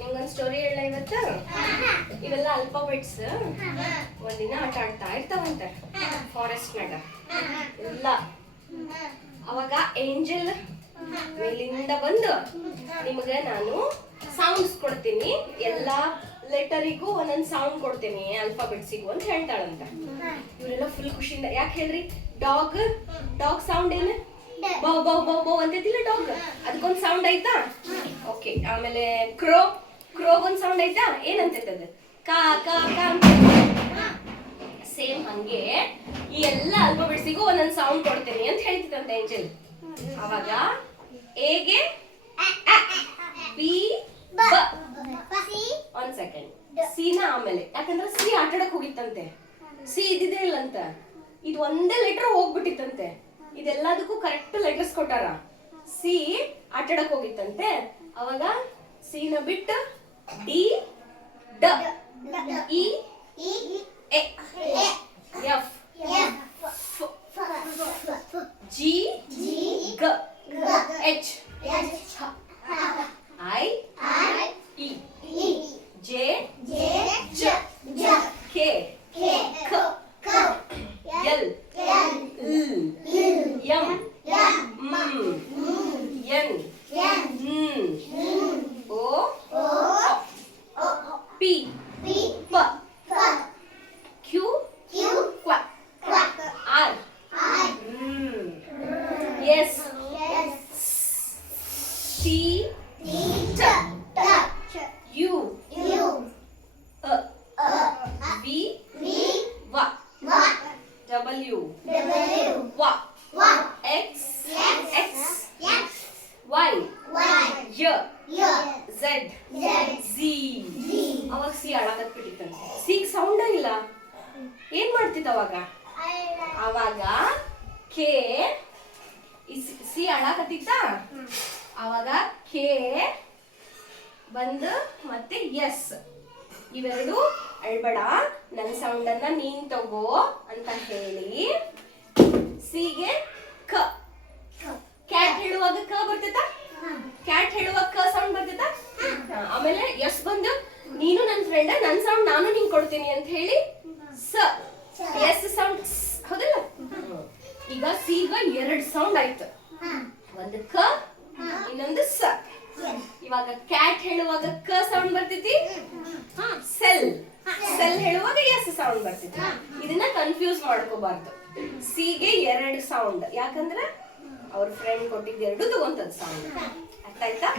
ನಿಂಗೊಂದು story ಹೇಳ ಇವತ್ತು. ಇವೆಲ್ಲ ಅಲ್ಫಾಬೆಟ್ಸ್ ಒಂದಿನ ಆಟ ಆಡ್ತಾ ಇರ್ತಾವಂತೆ ಫಾರೆಸ್ಟ್ನಾಗ ಎಲ್ಲ. ಅವಾಗ ಏಂಜಲ್ ಮೇಲಿಂದ ಬಂದು ನಿಮಗೆ ನಾನು ಸೌಂಡ್ಸ್ ಕೊಡ್ತೀನಿ, ಎಲ್ಲಾ ಲೆಟರಿಗೂ ಒಂದೊಂದು ಸೌಂಡ್ ಕೊಡ್ತೀನಿ ಅಲ್ಫಾಬೆಟ್ಸಿಗೂ ಅಂತ ಹೇಳ್ತಾಳಂತ. ಇವರೆಲ್ಲ ಫುಲ್ ಖುಷಿಯಿಂದ. ಯಾಕೆ ಹೇಳ್ರಿ? ಡಾಗ್ ಸೌಂಡ್ ಏನು? ಬೌ ಬೌ ಬೌ ಬೌ ಅಂತೈತಿಲ್ಲ ಡಾಗ್, ಅದಕ್ಕೊಂದು ಸೌಂಡ್ ಆಯ್ತಾ? ಓಕೆ. ಆಮೇಲೆ ಕ್ರೋಗೊಂದು ಸೌಂಡ್ ಆಯ್ತಾ? ಏನಂತೈತದ? ಕಾ ಕಾ ಕಾ ಅಂತ. ಸೇಮ್ ಹಂಗೆ ಈ ಎಲ್ಲ ಅಲ್ಫಾಬೆಟ್ಸಿಗೂ ಒಂದೊಂದು ಸೌಂಡ್ ಕೊಡ್ತೀನಿ ಅಂತ ಹೇಳ್ತಿತ್ತಂತೆ ಏಂಜಲ್. ಅವಾಗ ಎಗೆ ಬಿ ಬ, ಒಂದ್ ಸೆಕೆಂಡ್, ಸಿನ ಆಮೇಲೆ, ಯಾಕಂದ್ರೆ ಸಿ ಆಟಾಡಕ್ ಹೋಗಿತ್ತಂತೆ. ಸಿ ಇದ್ದಿದ್ದೇ ಇಲ್ಲಂತ, ಇದು ಒಂದೇ ಲೆಟರ್ ಹೋಗ್ಬಿಟ್ಟಿತ್ತಂತೆ. ಇದೆಲ್ಲದಕ್ಕೂ ಕರೆಕ್ಟ್ ಲೆಟರ್ಸ್ ಕೊಟ್ಟಾರ. ಸಿ ಆಟಾಡಕ್ ಹೋಗಿತ್ತಂತೆ. ಅವಾಗ ಸಿನ ಬಿಟ್ಟು ಡಿ ಡ ಇ ಎಫ್ ಜಿ ಗ ಎಚ್ ಐ ಇ ಜೆ ಜ ಕೆ ಖ L M N O P ಪ Q R S T U V W X Y Z ಝಿ. ಅವಾಗ ಸಿ ಆಡಕತ್ಬಿಟ್ಟಿತ್ತಂತೆ. ಸಿಗ್ ಸೌಂಡ ಇಲ್ಲ. ಏನ್ ಮಾಡ್ತಿದ್ದ ಅವಾಗ ಕೆ ಸಿ ಆಡಕತ್ತಿತ್ತ. ಅವಾಗ ಕೆ ಬಂದು ಮತ್ತೆ ಎಸ್, ಇವೆರಡು ಅಳ್ಬೇಡ, ನನ್ನ ಸೌಂಡ್ ಅನ್ನ ನೀನ್ ತಗೋ ಅಂತ ಹೇಳಿ ಸಿಗೆ ಕ. ಕ್ಯಾಟ್ ಹೇಳುವಾಗ ಕ ಬರ್ತೈತ? ಕ್ಯಾಟ್ ಹೇಳುವಾಗ ಕ ಸೌಂಡ್ ಬರ್ತೈತ? ಆಮೇಲೆ ಎಸ್ ಬಂದು ನೀನು ನನ್ನ ಫ್ರೆಂಡ್, ನನ್ನ ಸೌಂಡ್ ನಾನು ನಿಂಗೆ ಕೊಡ್ತೀನಿ ಅಂತ ಹೇಳಿ ಸ, ಎಸ್ ಸೌಂಡ್ ಹೌದಲ್ಲ. ಈಗ ಸಿಗ ಎರಡು ಸೌಂಡ್ ಆಯ್ತು, ಒಂದು ಕ ಇನ್ನೊಂದು ಸ. ಇವಾಗ ಕ್ಯಾಟ್ ಹೇಳುವಾಗ ಕ ಸೌಂಡ್ ಬರ್ತೈತಿ, ಸೆಲ್ ಹೇಳುವಾಗ ಎಸ್ ಸೌಂಡ್ ಬರ್ತೈತಿ. ಇದನ್ನ ಕನ್ಫ್ಯೂಸ್ ಮಾಡ್ಕೋಬಾರ್ದು. ಸಿಗೆ ಎರಡು ಸೌಂಡ್, ಯಾಕಂದ್ರೆ ಅವ್ರ ಫ್ರೆಂಡ್ ಕೊಟ್ಟಿದ್ದು ಎರಡು ತಗೊಂತದ ಸೌಂಡ್. ಅರ್ಥ ಆಯ್ತಾ?